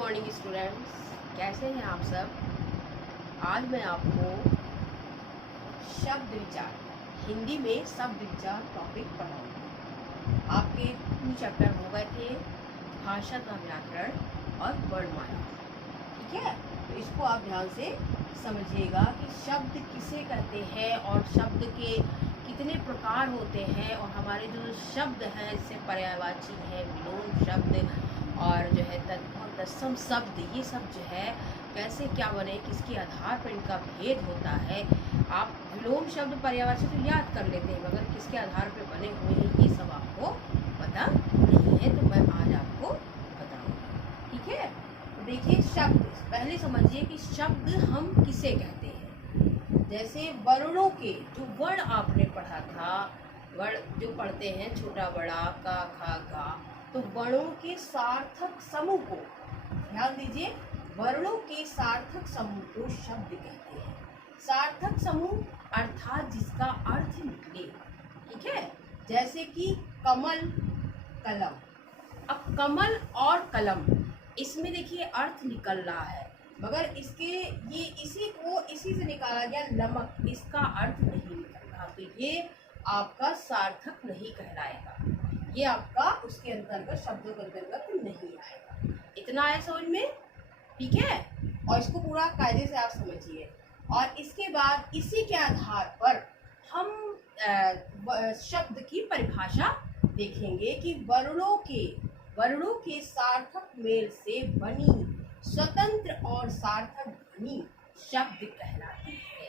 Morning students, कैसे हैं आप सब। आज मैं आपको शब्द विचार, हिंदी में शब्द विचार टॉपिक पढ़ाऊंगी। आपके 2 चैप्टर हो गए थे, भाषा का व्याकरण और वर्णमाला। ठीक है, तो इसको आप ध्यान से समझिएगा कि शब्द किसे कहते हैं और शब्द के कितने प्रकार होते हैं, और हमारे जो शब्द हैं जैसे पर्यायवाची है, विलोम शब्द और जो है तद्भव तत्सम शब्द, ये सब जो है कैसे क्या बने, किसके आधार पर इनका भेद होता है। आप विलोम शब्द पर्यायवाची तो याद कर लेते हैं, मगर किसके आधार पर बने हुए हैं ये सब आपको पता नहीं है, तो मैं आज आपको बताऊंगी। ठीक है, तो देखिए शब्द पहले समझिए कि शब्द हम किसे कहते हैं। जैसे वर्णों के, जो वर्ण आपने पढ़ा था, वर्ण जो पढ़ते हैं छोटा बड़ा का खा गा, तो वर्णों के सार्थक समूह को ध्यान दीजिए, वर्णों के सार्थक समूह को शब्द कहते हैं। सार्थक समूह अर्थात जिसका अर्थ निकले। ठीक है, जैसे कि कमल, कलम। अब कमल और कलम, इसमें देखिए अर्थ निकल रहा है, मगर इसके ये इसी से निकाला गया नमक, इसका अर्थ नहीं निकल रहा, तो ये आपका सार्थक नहीं कहलाएगा, ये आपका उसके अंतर्गत, शब्दों के अंतर्गत नहीं आएगा। इतना है समझ में? ठीक है, और इसको पूरा कायदे से आप समझिए। और इसके बाद इसी के आधार पर हम शब्द की परिभाषा देखेंगे कि वर्णों के सार्थक मेल से बनी स्वतंत्र और सार्थक ध्वनि शब्द कहलाती है,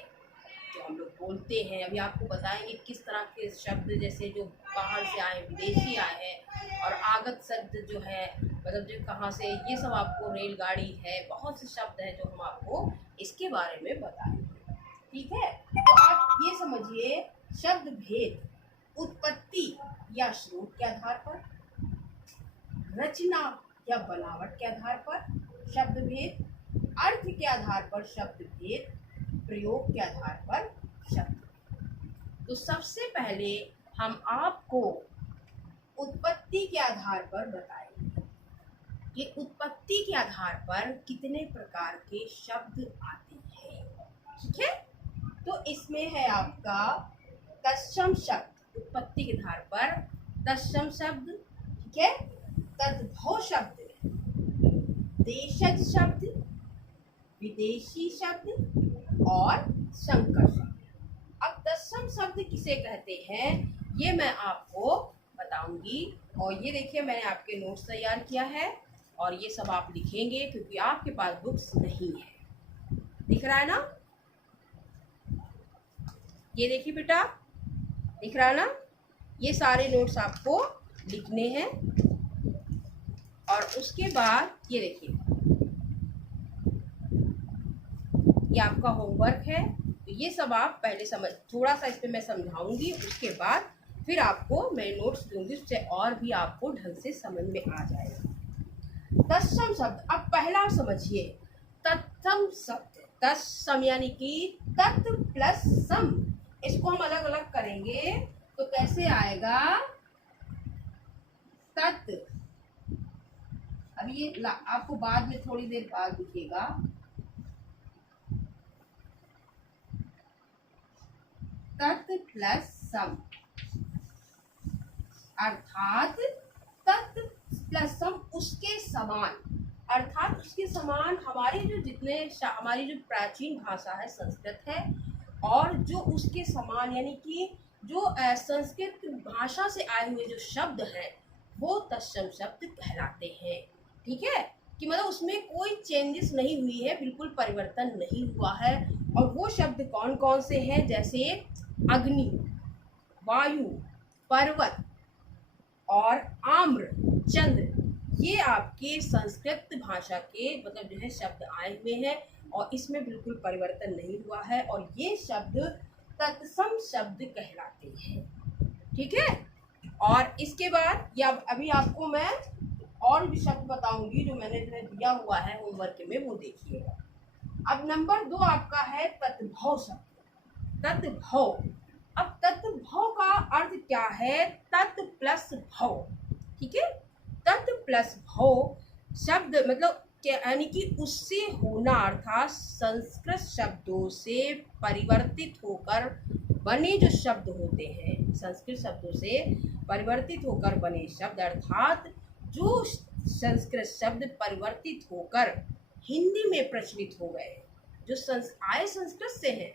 जो हम लोग बोलते हैं। अभी आपको बताएंगे किस तरह के शब्द, जैसे जो बाहर से आए, विदेशी आए हैं, और आगत शब्द जो है, मतलब जो कहाँ से, ये सब आपको, रेलगाड़ी है, बहुत से शब्द हैं जो हम आपको इसके बारे में बताएंगे। ठीक है, तो आप ये समझिए, शब्द भेद उत्पत्ति या स्रोत के आधार पर, रचना या बनावट के आधार पर शब्द भेद, अर्थ के आधार पर शब्द भेद, प्रयोग के आधार पर शब्द। तो सबसे पहले हम आपको उत्पत्ति के आधार पर बताएंगे कि उत्पत्ति के आधार पर कितने प्रकार के शब्द आते हैं। ठीक है, तो इसमें है आपका तत्सम शब्द, उत्पत्ति के आधार पर तत्सम शब्द। ठीक है, तद्भव शब्द, देशज शब्द, विदेशी शब्द और संकर शब्द। अब तत्सम शब्द किसे कहते हैं ये मैं आपको बताऊंगी, और ये देखिए मैंने आपके नोट्स तैयार किया है, और ये सब आप लिखेंगे क्योंकि आपके पास बुक्स नहीं है। दिख रहा है ना? ये देखिए बेटा, दिख रहा है ना? ये सारे नोट्स आपको लिखने हैं, और उसके बाद ये देखिए, ये आपका होमवर्क है। तो ये सब आप पहले समझ, थोड़ा सा इस पे मैं समझाऊंगी, उसके बाद फिर आपको मैं नोट्स दूंगी, उससे और भी आपको ढंग से समझ में आ जाएगा। तत्सम शब्द, अब पहला समझिए, तत्सम शब्द, तत्सम यानी कि तत् प्लस सम, इसको हम अलग अलग करेंगे तो कैसे आएगा? तत्, अभी ये आपको बाद में थोड़ी देर बाद दिखेगा। तत् प्लस सम, अर्थात तत् प्लस सम उसके समान, अर्थात उसके समान हमारी जो प्राचीन भाषा है संस्कृत है, और जो उसके समान यानी कि जो संस्कृत भाषा से आए हुए जो शब्द हैं वो तत्सम शब्द कहलाते हैं। ठीक है, कि मतलब उसमें कोई चेंजेस नहीं हुई है, बिल्कुल परिवर्तन नहीं हुआ है। और वो शब्द कौन कौन से हैं? जैसे अग्नि, वायु, पर्वत और आम्र, चंद्र, ये आपके संस्कृत भाषा के मतलब जो है शब्द आए हुए हैं, और इसमें बिल्कुल परिवर्तन नहीं हुआ है, और ये शब्द तत्सम शब्द कहलाते हैं। ठीक है, और इसके बाद या अभी आपको मैं और भी शब्द बताऊंगी जो मैंने दिया हुआ है होमवर्क में, वो देखिएगा। अब नंबर 2 आपका है तद्भव शब्द, तद्भव। अब तद्भव का अर्थ क्या है? तत् प्लस भव। ठीक है, तत् प्लस भव शब्द मतलब यानी कि उससे होना अर्थात संस्कृत शब्दों से परिवर्तित होकर बने जो शब्द होते हैं, संस्कृत शब्दों से परिवर्तित होकर बने शब्द अर्थात जो संस्कृत शब्द परिवर्तित होकर हिंदी में प्रचलित हो गए, जो आए संस्कृत से हैं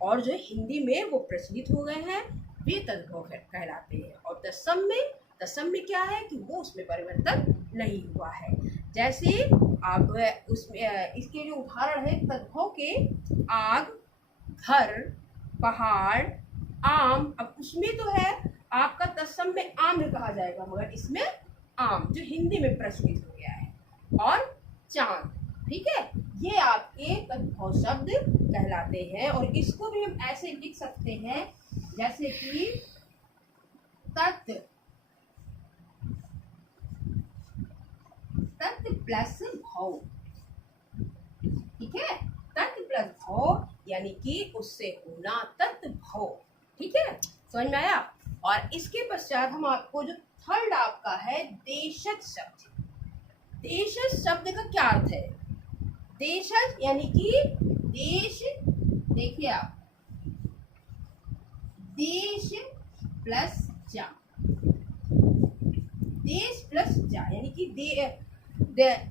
और जो हिंदी में वो प्रचलित हो गए हैं, वे तद्भव कहलाते हैं। और तत्सम में क्या है कि वो उसमें परिवर्तन नहीं हुआ है। जैसे आप उसमें इसके जो उदाहरण है तद्भव के, आग, घर, पहाड़, आम। अब उसमें तो है आपका तत्सम में आम कहा जाएगा, मगर इसमें आम जो हिंदी में प्रचलित हो गया है। और चांद, ठीक है, ये आपके तद्भव शब्द कहलाते हैं। और इसको भी हम ऐसे लिख सकते हैं जैसे कि तत् प्लस भव, ठीक है, तत् प्लस भव यानी कि उससे होना तत्भव, ठीक है, समझ में आया। और इसके पश्चात हम आपको जो थर्ड आपका है देशज शब्द। देशज शब्द का क्या अर्थ है? देशज यानी कि देश, देखिए आप, देश प्लस जा, देश प्लस जा यानी कि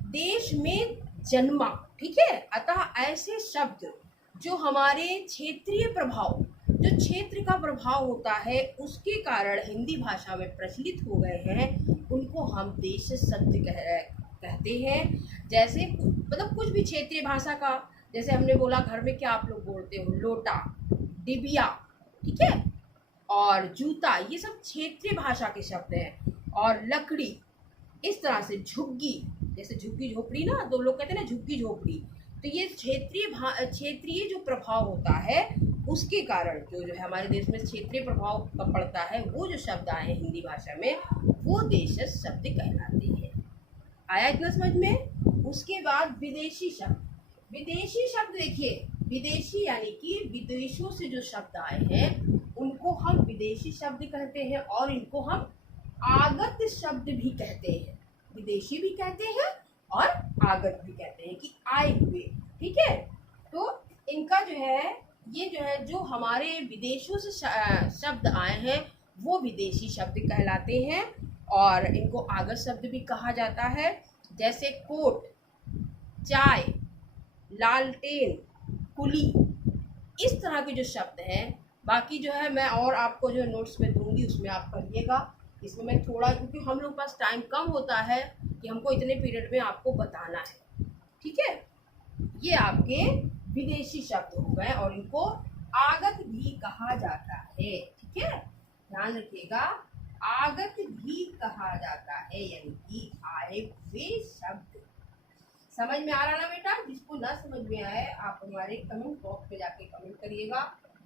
देश में जन्मा, ठीक है। अतः ऐसे शब्द जो हमारे क्षेत्रीय प्रभाव, जो क्षेत्र का प्रभाव होता है उसके कारण हिंदी भाषा में प्रचलित हो गए हैं, उनको हम देशज शब्द कहते हैं। जैसे मतलब कुछ भी क्षेत्रीय भाषा का, जैसे हमने बोला घर में क्या आप लोग बोलते हो, लोटा, डिबिया, ठीक है, और जूता, ये सब क्षेत्रीय भाषा के शब्द हैं। और लकड़ी, इस तरह से झुग्गी, जैसे झुग्गी झोपड़ी ना, तो लोग कहते हैं ना झुग्गी झोपड़ी, तो ये क्षेत्रीय जो प्रभाव होता है उसके कारण जो है हमारे देश में क्षेत्रीय प्रभाव पड़ता है, वो जो शब्द आए हैं हिंदी भाषा में वो देशज शब्द कहलाते हैं। आया इतना समझ में? उसके बाद विदेशी शब्द। विदेशी शब्द देखिए, विदेशी यानी कि विदेशों से जो शब्द आए हैं उनको हम विदेशी शब्द कहते हैं, और इनको हम आगत शब्द भी कहते हैं। विदेशी भी कहते हैं और आगत भी कहते हैं कि आए हुए, ठीक है। तो इनका जो है, ये जो है जो हमारे विदेशों से शब्द आए हैं वो विदेशी शब्द कहलाते हैं, और इनको आगत शब्द भी कहा जाता है। जैसे कोट, चाय, लालटेन, कुली, इस तरह के जो शब्द हैं। बाकी जो है मैं और आपको जो नोट्स में दूंगी उसमें आप पढ़िएगा। इसमें मैं थोड़ा, क्योंकि हम लोग पास टाइम कम होता है कि हमको इतने पीरियड में आपको बताना है, ठीक है। ये आपके विदेशी शब्द हो गए और इनको आगत भी कहा जाता है, ठीक है, ध्यान रखिएगा, आगत भी कहा जाता है, यानी कि आए हुए शब्द। समझ में आ रहा ना बेटा? जिसको ना समझ में आए आप हमारे कमेंट बॉक्स में जाके कमेंट करिएगा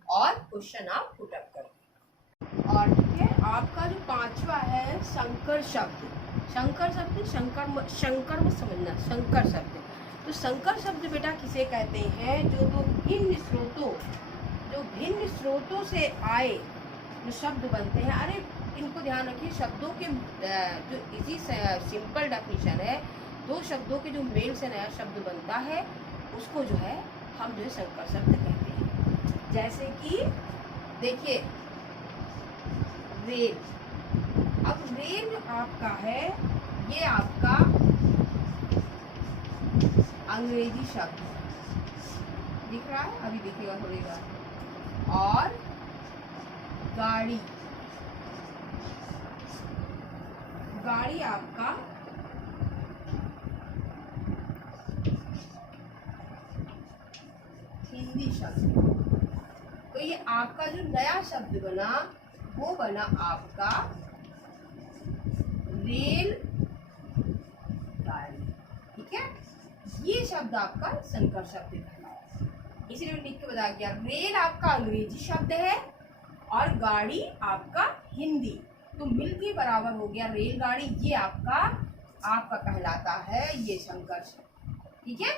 और क्वेश्चन आप पुट अप करिए। और ठीक है, आपका जो पांचवा है संकर शब्द। संकर शब्द, शंकर मत समझना, संकर शब्द। तो संकर शब्द बेटा किसे कहते हैं? जो भिन्न स्रोतों से आए जो शब्द बनते हैं। अरे इनको ध्यान रखिए, शब्दों के जो इसी सिंपल डेफिनेशन है, दो शब्दों के जो मेल से नया शब्द बनता है उसको जो है हम जो है संकर शब्द कहते हैं। जैसे कि देखिए रेल। अब रेल आपका है, ये आपका अंग्रेजी शब्द दिख रहा है, अभी दिखेगा थोड़ी देर। और गाड़ी, गाड़ी आपका हिंदी शब्द। तो ये आपका जो नया शब्द बना वो बना आपका रेल गाड़ी, ठीक है। ये शब्द आपका संकर शब्द कहलाया, इसलिए मैं लिख के बता दिया। रेल आपका अंग्रेजी शब्द है और गाड़ी आपका हिंदी, तो मिलके बराबर हो गया रेलगाड़ी। ये आपका कहलाता है ये संकर शब्द, ठीक है,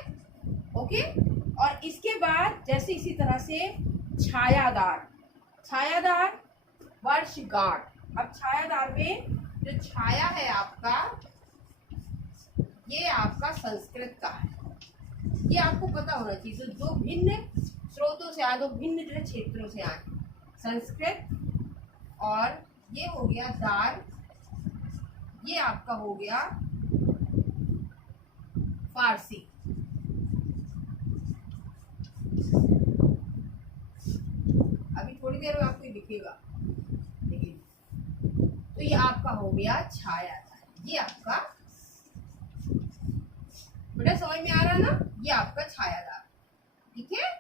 ओके। और इसके बाद जैसे इसी तरह से छायादार, छायादार, वर्षगांठ। अब छायादार में जो छाया है आपका, ये आपका संस्कृत का है, ये आपको पता होना चाहिए। तो जो भिन्न स्रोतों से आए, तो भिन्न जो है क्षेत्रों से आए, संस्कृत, और ये हो गया दार, ये आपका हो गया फारसी। अभी थोड़ी देर में आपको दिखेगा, देखिए। तो ये आपका हो गया छायादार, ये आपका, बेटा समझ में आ रहा है ना, ये आपका छायादार, ठीक है,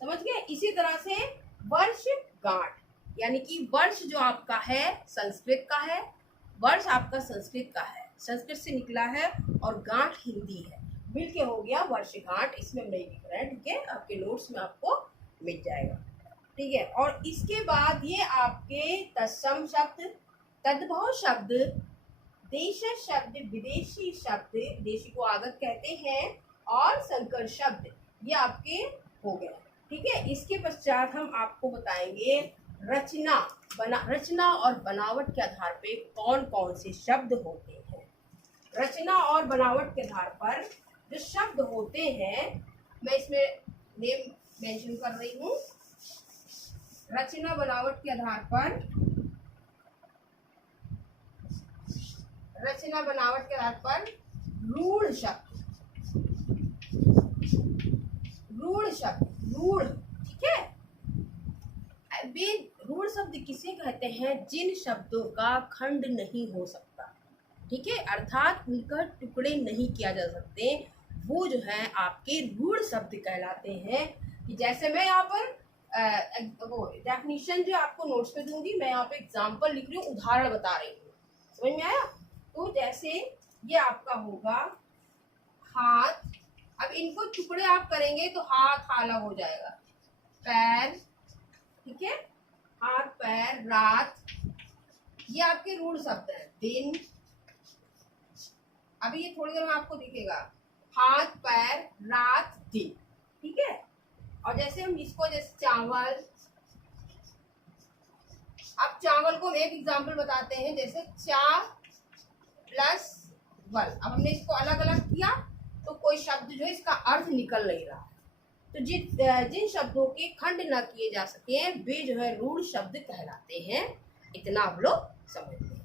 समझ गए। इसी तरह से वर्षगांठ, यानी कि वर्ष जो आपका है संस्कृत का है, वर्ष आपका संस्कृत का है, संस्कृत से निकला है, और गांठ हिंदी है, मिलके हो गया वर्षगांठ। इसमें हम नहीं लिख रहे हैं, ठीक है, आपके नोट्स में आपको मिल जाएगा, ठीक है। और इसके बाद ये आपके तत्सम शब्द, तद्भव शब्द, देश शब्द, विदेशी शब्द, देशी को आगत कहते हैं, और संकर शब्द, ये आपके हो गए, ठीक है। इसके पश्चात हम आपको बताएंगे रचना और बनावट के आधार पे कौन कौन से शब्द होते हैं। रचना और बनावट के आधार पर जो शब्द होते हैं, मैं इसमें नेम मेंशन कर रही हूँ। रचना बनावट के आधार पर, रचना बनावट के आधार पर रूढ़ शब्द, रूढ़ शब्द, रूढ़, ठीक है। वे रूढ़ शब्द किसे कहते हैं? जिन शब्दों का खंड नहीं हो सकता, ठीक है, अर्थात उनका टुकड़े नहीं किया जा सकते, वो जो है आपके रूढ़ शब्द कहलाते हैं। कि जैसे मैं यहाँ पर वो डेफिनेशन जो आपको नोट्स पे दूंगी, मैं यहाँ पे एग्जाम्पल लिख रही हूँ, उदाहरण बता रही हूँ, समझ में आया। तो जैसे ये आपका होगा हाथ, अब इनको टुकड़े आप करेंगे तो हाथ हाला हो जाएगा, पैर, ठीक है, हाथ पैर, रात, ये आपके रूढ़ शब्द है। दिन, अभी ये थोड़ी देर में आपको दिखेगा, हाथ पैर रात दिन, ठीक है। और जैसे हम इसको, जैसे चावल, अब चावल को एक एग्जांपल बताते हैं, जैसे चा प्लस वल, अब हमने इसको अलग अलग किया तो कोई शब्द जो है इसका अर्थ निकल नहीं रहा। तो जिन शब्दों के खंड न किए जा सके वे जो है रूढ़ शब्द कहलाते हैं, इतना आप लोग समझ लें।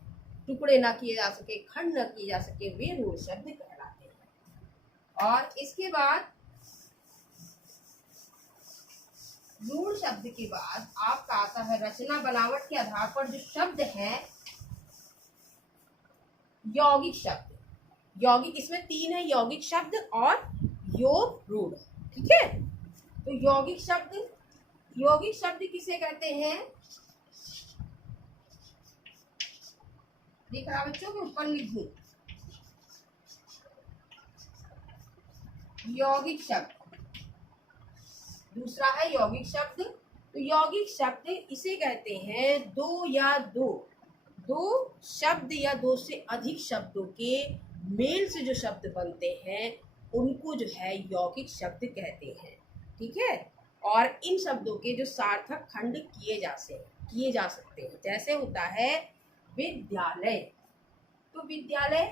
टुकड़े ना किए जा सके, खंड न किए जा सके, वे रूढ़ शब्द कहलाते हैं। और इसके बाद रूढ़ शब्द के बाद आपका आता है रचना बनावट के आधार पर जो शब्द है यौगिक शब्द। यौगिक, इसमें तीन है, यौगिक शब्द और योग रूढ़, ठीक है। तो यौगिक शब्द किसे कहते हैं? दिख रहा बच्चों के ऊपर लिख दूं, यौगिक शब्द, दूसरा है यौगिक शब्द। तो यौगिक शब्द इसे कहते हैं दो शब्द या दो से अधिक शब्दों के मेल से जो शब्द बनते हैं उनको जो है यौगिक शब्द कहते हैं, ठीक है। और इन शब्दों के जो सार्थक खंड किए जा सकते हैं, जैसे होता है विद्यालय। तो विद्यालय,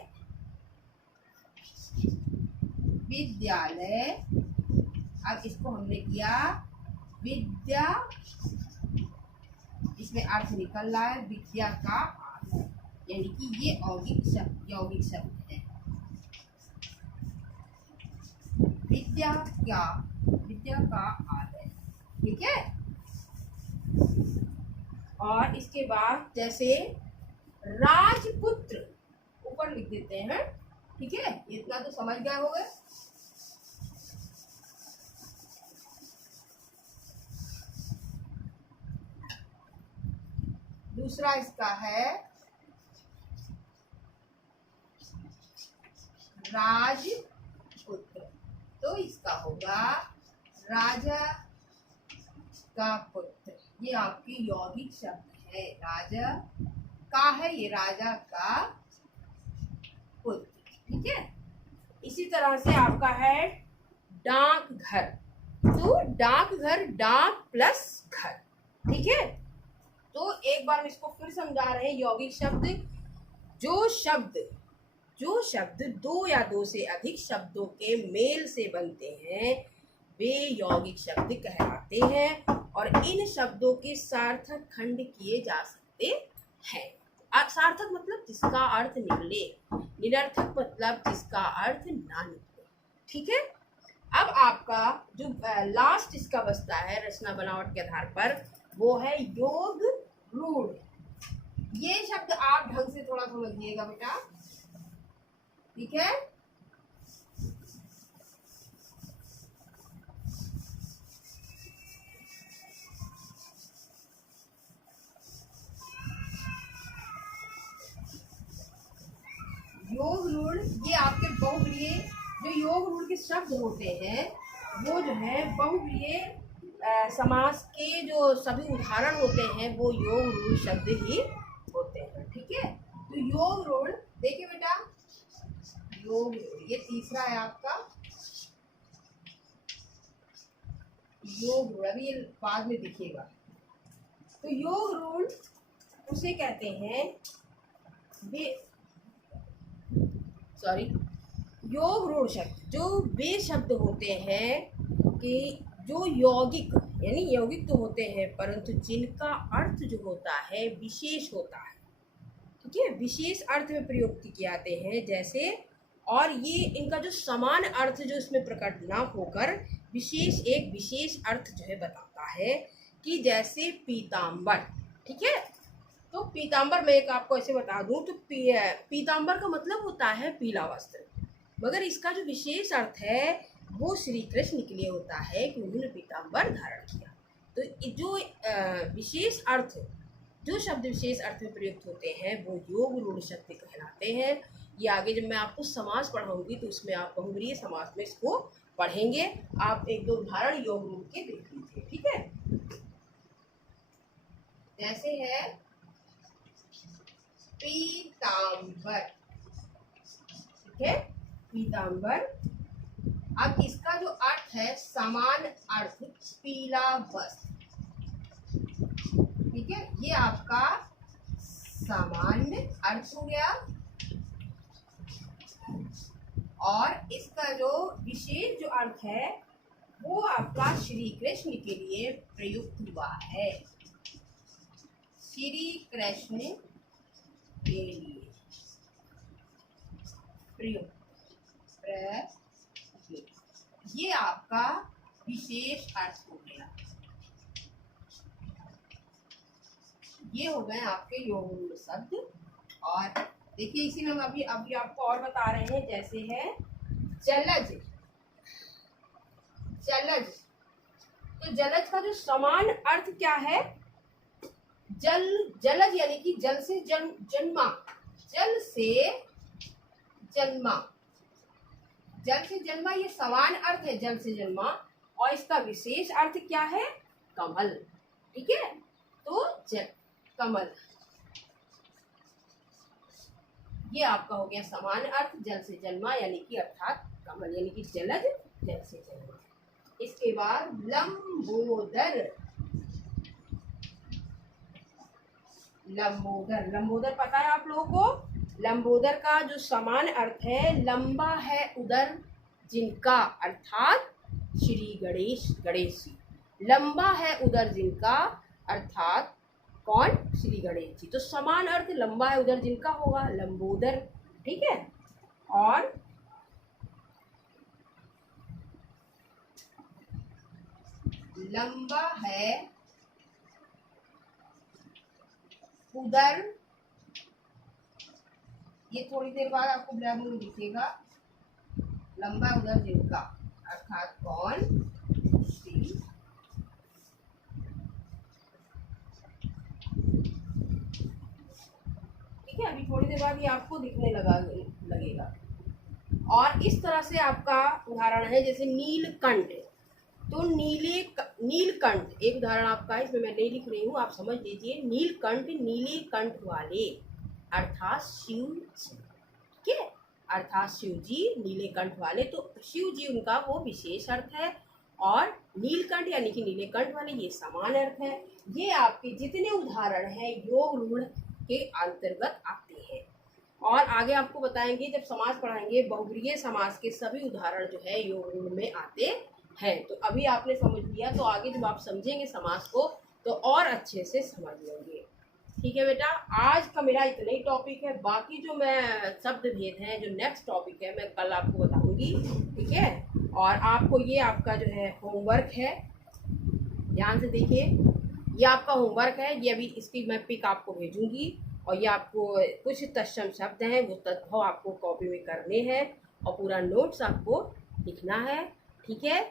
अब इसको हमने किया विद्या, इसमें अर्थ निकल रहा है विद्या का अर्थ, यानी कि ये यौगिक शब्द है। विद्या का आदर, ठीक है। और इसके बाद जैसे राजपुत्र, ऊपर लिख देते हैं, ठीक है, इतना तो समझ गए होंगे। दूसरा इसका है राजपुत्र, तो इसका होगा राजा का पुत्र, ये आपकी यौगिक शब्द है। राजा का है, ये राजा का पुत्र, ठीक है। इसी तरह से आपका है डाकघर। तो डाकघर, डाक प्लस घर, ठीक है। तो एक बार हम इसको फिर समझा रहे हैं। यौगिक शब्द, जो शब्द जो शब्द दो या दो से अधिक शब्दों के मेल से बनते हैं वे यौगिक शब्द कहलाते हैं और इन शब्दों के सार्थक खंड किए जा सकते हैं। सार्थक मतलब जिसका अर्थ निकले, निरर्थक मतलब जिसका अर्थ ना निकले। ठीक है। अब आपका जो लास्ट इसका बचता है रचना बनावट के आधार पर, वो है योग रूढ़। ये शब्द आप ढंग से थोड़ा समझिएगा बेटा, ठीक है। योग रूढ़ ये आपके बहुप्रिय जो योग रूढ़ के शब्द होते हैं वो जो है बहुप्रिय समास के जो सभी उदाहरण होते हैं वो योग रूढ़ शब्द ही होते हैं। ठीक है। तो योग रूढ़ देखिए बेटा, योग रूढ़ ये तीसरा है आपका योग रूढ़, अभी ये बाद में दिखेगा। तो योग रूढ़ उसे कहते हैं योग रूढ़ शब्द जो वे शब्द होते हैं कि जो यौगिक यानी यौगिक तो होते हैं परंतु जिनका अर्थ जो होता है विशेष होता है। ठीक है। विशेष अर्थ में प्रयुक्त किए जाते हैं जैसे, और ये इनका जो समान अर्थ जो इसमें प्रकट ना होकर एक विशेष अर्थ जो है बताता है कि जैसे पीताम्बर। ठीक है। तो पीताम्बर मैं एक आपको ऐसे बता दूं तो पीताम्बर का मतलब होता है पीला वस्त्र, मगर इसका जो विशेष अर्थ है वो श्री कृष्ण के लिए होता है कि उन्होंने पीताम्बर धारण किया। तो जो विशेष अर्थ जो शब्द विशेष अर्थ में प्रयुक्त होते हैं वो योग रूढ़ शब्द कहलाते हैं। ये आगे जब मैं आपको समास पढ़ाऊंगी तो उसमें आप बहुव्रीहि समास में इसको पढ़ेंगे। आप एक दो उदाहरण योग रूढ़ के देख लीजिए। ठीक है। जैसे है पीताम्बर। ठीक है। पीताम्बर। अब इसका जो अर्थ है समान अर्थ पीला वस्त्र। ठीक है। ये आपका सामान्य अर्थ हो गया और इसका जो विशेष जो अर्थ है वो आपका श्री कृष्ण के लिए प्रयुक्त हुआ है। श्री कृष्ण के लिए प्रयुक्त ये आपका विशेष अर्थ हो गया। ये हो गए आपके योग रूढ़ शब्द। और देखिए इसी में हम अभी आपको और बता रहे हैं जैसे है जलज। जलज तो जलज का जो समान अर्थ क्या है, जलज यानी कि जल से जन्मा, जल से जन्मा, जल से जन्मा ये समान अर्थ है जल से जन्मा और इसका विशेष अर्थ क्या है कमल। ठीक है। तो कमल ये आपका हो गया समान अर्थ जल से जन्मा यानी कि अर्थात कमल यानी कि जलज जल से जन्मा। इसके बाद लंबोदर। लंबोदर लंबोदर पता है आप लोगों को। लंबोदर का जो समान अर्थ है लंबा है उदर जिनका अर्थात श्री गणेश जी। लंबा है उदर जिनका अर्थात कौन, श्री गणेश जी। तो समान अर्थ लंबा है उदर जिनका होगा लंबोदर। ठीक है। और लंबा है उदर, ये थोड़ी देर बाद आपको ब्लैक में दिखेगा। लंबा उदर जिनका अर्थात कौन, श्री। ठीक है। अभी थोड़ी देर बाद ये आपको दिखने लगेगा। और इस तरह से आपका उदाहरण है जैसे नीलकंठ। तो नीलकंठ एक उदाहरण आपका है, इसमें मैं नहीं लिख रही हूँ, आप समझ लीजिए। नीलकंठ नीले कंठ वाले अर्थात शिव जी। ठीक है। अर्थात शिव जी नीले कंठ वाले, तो शिव जी उनका वो विशेष अर्थ है और नीलकंठ यानी कि नीले कंठ वाले ये समान अर्थ है। ये आपके जितने उदाहरण हैं योग रूढ़ के अंतर्गत आते हैं। और आगे आपको बताएंगे जब समास पढ़ाएंगे बहुब्रीहि समास के सभी उदाहरण जो है योग में आते हैं। तो अभी आपने समझ लिया, तो आगे जब आप समझेंगे समास को तो और अच्छे से समझ लेंगे। ठीक है बेटा, आज का मेरा इतना ही टॉपिक है। बाकी जो मैं शब्द भेद है, जो नेक्स्ट टॉपिक है, मैं कल आपको बताऊंगी। ठीक है, और आपको ये आपका जो है होमवर्क है, ध्यान से देखिए, ये आपका होमवर्क है। ये अभी इसकी मैं पिक आपको भेजूंगी, और ये आपको कुछ तत्सम शब्द हैं वो तद्भव आपको कॉपी में करने हैं, और पूरा नोट्स आपको लिखना है। ठीक है,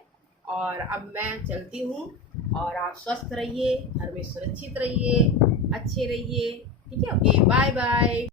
और अब मैं चलती हूँ, और आप स्वस्थ रहिए, घर में सुरक्षित रहिए, अच्छे रहिए। ठीक है, ओके, बाय बाय।